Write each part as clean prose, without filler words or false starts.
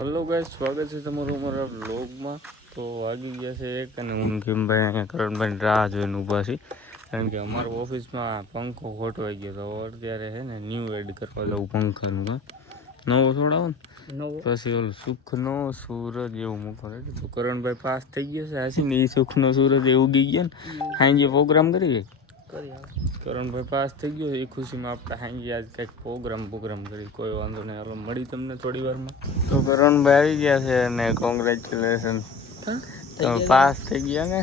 Hello guys, સ્વાગત છે તમારું અમારા વ્લોગમાં. તો વાગી ગયા છે એક અને હું કિમભાઈ અહીંયા કરણભાઈ રાહ જોઈને ઊભા છીએ, કારણ કે અમારા ઓફિસમાં પંખો ખોટવાઈ ગયો તો અત્યારે છે ને ન્યૂ એડ કરવા જવું પંખાનું. નવો છોડાવો ને પછી ઓલું સુખનો સૂરજ એવું મૂકો. તો કરણભાઈ પાસ થઈ ગયો છે હાસી ને, એ સુખનો સૂરજ એ ઉગી ગયો ને હાઈ પ્રોગ્રામ કરી કરણભાઈ પાસ થઈ ગયો એ ખુશીમાં આપણે હાઈ આજ કંઈક પ્રોગ્રામ કરી. કોઈ વાંધો નહીં, હાલો મળી તમને થોડી વારમાં. તો કરણભાઈ આવી ગયા છે અને કોંગ્રેચ્યુલેશન, તમે પાસ થઈ ગયા ને.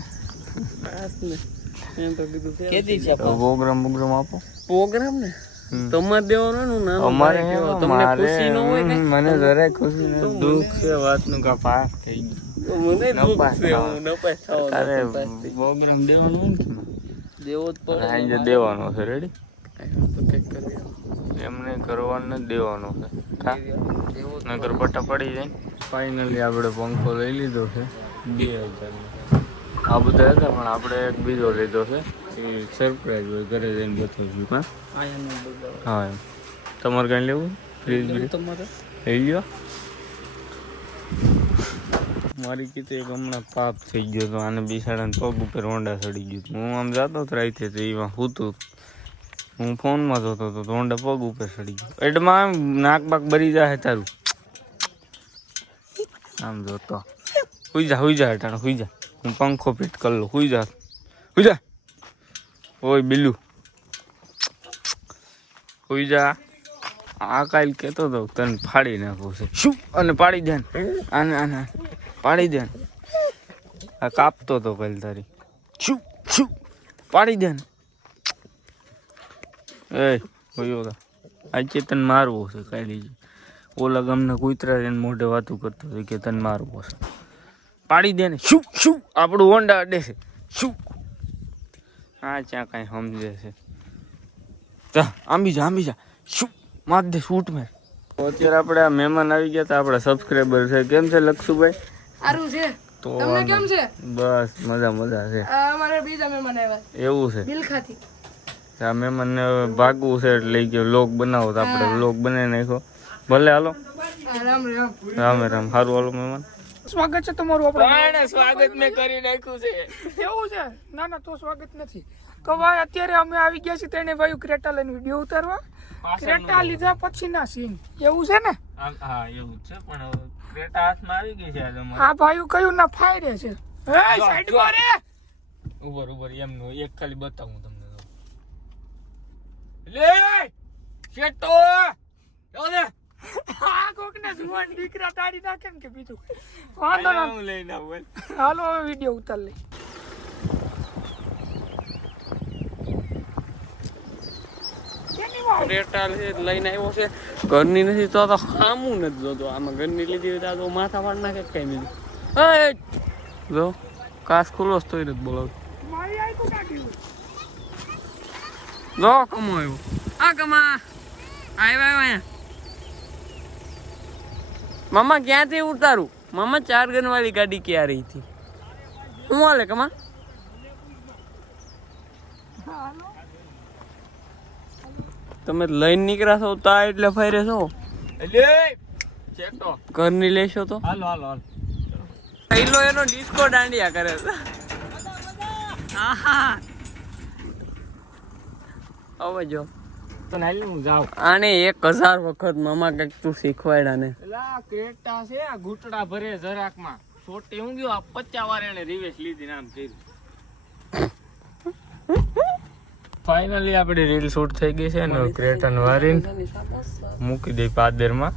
પ્રોગ્રામ આપો પ્રોગ્રામ ને તમારે દેવાનું ને અમારે તમને ખુશી ન હોય ને મને જરાય ખુશી ને દુઃખ છે વાતનું કે પાસ થઈ ગયું. મને દુઃખ છે, હું ન પાસ થાવ. અરે પ્રોગ્રામ દેવાનો હોય ને દેવો જ પડે, આજે દેવાનો છે. રેડી એમને કરવાનો દેવાનો છે, નગર પટ્ટા પડી જાય. ફાઇનલી આપણે પંખો લઈ લીધો છે 2000 આ બધા હતા, પણ આપણે એક બીજો લીધો છે. એ સરપ્રાઈઝ હોય, ઘરે જઈને બતાવશું. હા એમ તમારે કઈ લેવું ફ્રીજ તમારે લઈ લ્યો. મારી કીધું એક હમણાં પાપ થઈ ગયો તો આને બિસાડાને પગ ઉપર હોંડા ચડી ગયું. હું આમ જતો તો રાતે તો એમાં હૂતું, હું ફોનમાં જોતો હતો તો હોંડા પગ ઉપર ચડી ગયો. એડમાં આમ નાક બાક ભરી જાય તારું. આમ જોતો હુઈ જા હટાણે હુઈ જા. હું પંખો ફિટ કરી લઉં. હુઈ જા ઓય બિલ્લુ હુઈ જા. આ કાલ કેતો હતો તને ફાડી નાખવું છે શું, અને પાડી દે આને પાડી દે. આ કાપતો હતો કાલ તારી શું પાડી દે. એ હોય આજે તને મારવો છે કાઢી. ઓલા ગામના કૂતરા એને મોઢે વાતું કરતો હતો કે તને મારવો છે, પાડી દે ને. શું આપણું હોન્ડા અડે છે શું? હા ત્યાં કાંઈ સમજે છે. આંબી જા શું માર દે શૂટ મેં. અત્યારે આપણે આ મહેમાન આવી ગયા હતા, આપણા સબસ્ક્રાઈબર છે. કેમ છે લક્ષુભાઈ? સારું છે. તો તમને કેમ છે? બસ મજા છે. અમારા બીજા મહેમાન આવ્યા એવું છે બિલખાથી. આ મહેમાનને ભાગવું છે એટલે લઈ ગયો. વ્લોગ બનાવો તો આપણે વ્લોગ બનાવી નાખ્યો. ભલે હાલો. રામ સારું હાલો મહેમાન. સ્વાગત છે તમારું. આપણે સ્વાગત મેં કરી નાખ્યું છે. એવું છે? ના તો સ્વાગત નથી. તો ભાઈ અત્યારે અમે આવી ગયા છીએ તેને ભાઈ ક્રેટા લઈને વિડીયો ઉતારવા. ક્રેટા લીધા પછી ના સીન એવું છે ને? હા એવું છે, પણ ક્રેટા હાથમાં આવી ગઈ છે આજે અમારે. હા ભાઈ કયું ના ફાયરે છે. એ સાઈડ માં રે. ઉપર એમનો એક ખાલી બતાવું તમને. લે શેટો ઓલે આ કોકને જુવાન દીકરા તારી નાખે ને કે બીજું વાંધો ના. હું લઈને આવું. હાલો હવે વિડીયો ઉતાર લે. ક્રેટા લઈને આવ્યો છે. ઘરની નથી તો સામું નથી જોતો. આમાં ઘરની લીધી હોય તો માથા પાડ નાખે કઈ બીજું. જો કાચ ખુલ્લો તો નથી બોલાવ. મારી આઈ કો કાઢ્યું. જો કમો આવ્યો. આ કમા આવ્યા મામા ક્યાંથી ઉતારું? મામા 4 ગન વાળી ગાડી ક્યાં રહી હતી? હું હાલે કમા? તમે લઈને નીકળ્યા છો તા એટલે ફેરે છો ઘરની લેશો તો હાલો પહેલો એનો ડિસ્કો દાંડિયા કરે છે. હવે જો આને 1000 વખત મામા કઈક તું શીખવાડ્યા ને. ક્રેટા છે આ ઘૂંટડા ભરે જરાકમાં છોટી હું ગયો 50 વાર એને રિવેશ લીધી નામ કર્યું. ફાઇનલી આપણી રીલ શૂટ થઈ ગઈ છે ને ક્રેટા વારીને મૂકી દઈ પાદરમાં.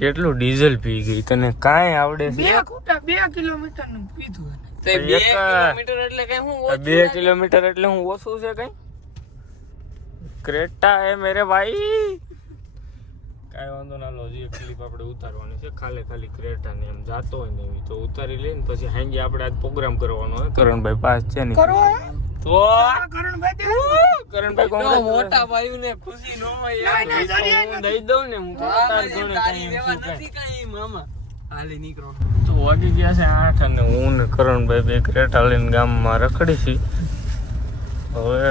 કેટલું ડીઝલ પી ગઈ તને કાંઈ આવડે છે? 2 કિલોમીટર નું પીધું. 2 કિલોમીટર એટલે હું ઓછું છે કઈ? ક્રેટા હે મેરે ભાઈ. કાંઈ વાંધો ના લો. જે ક્લિપ આપણે ઉતારવાની છે ખાલી ક્રેટા ને એમ જાતો હોય ને એવી તો ઉતારી લઈને પછી હાંજે આપણે આજ પ્રોગ્રામ કરવાનો હોય. કરણભાઈ પાસ છે ને તો કરણભાઈ મોટા ભાઈ ને ખુશી નો હોય દઈ દઉં ને હું મામા હાલી નીકળો. તો વાગી ગયા છે 8 અને હું ને કરણભાઈ બે ક્રેટા લઈને ગામમાં રખડી છી. હવે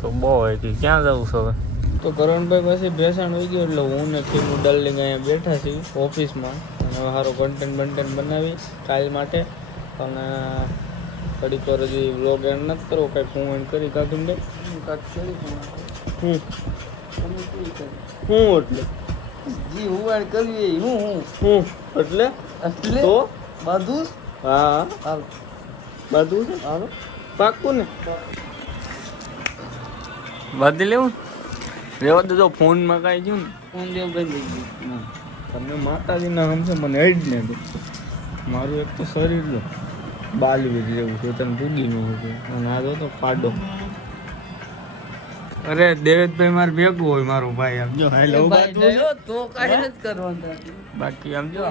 તો બહુ હોય કે ક્યાં જવું છે હવે? તો કરણભાઈ પાસે ભેસાણ હોઈ ગયો એટલે હું ને ખીમુ ડાર્લિંગ અહીંયા બેઠા છીએ ઓફિસમાં અને હવે સારો કન્ટેન્ટ બનાવી કાલ માટે અને ઘડીક વાર હજી વ્લોગ એન્ડ નથી કરવો કાંઈક હું એન્ડ કરી કાકીને હું એટલે જી હું કરવી હું એટલે તો બધું હા હાલ બધું છે હાલો પાક્કું ને બાંધી લેવું રેવા દેજો ફોનમાં કાંઈ થયું ને ફોન દેવ બંધ થઈ ગયું તમે માતાજીના હમશે મને હેડ ને દો મારું એક તો શરીર લો બાલવીર જેવું છે તને ભૂગી ન હોય અને આ તો પાડો અરે દેવેશભાઈ મારે ભેગું હોય મારો ભાઈ આમ જો હેલો ભાઈ તો કાંઈ નથી કરવાનું બાકી આમ જો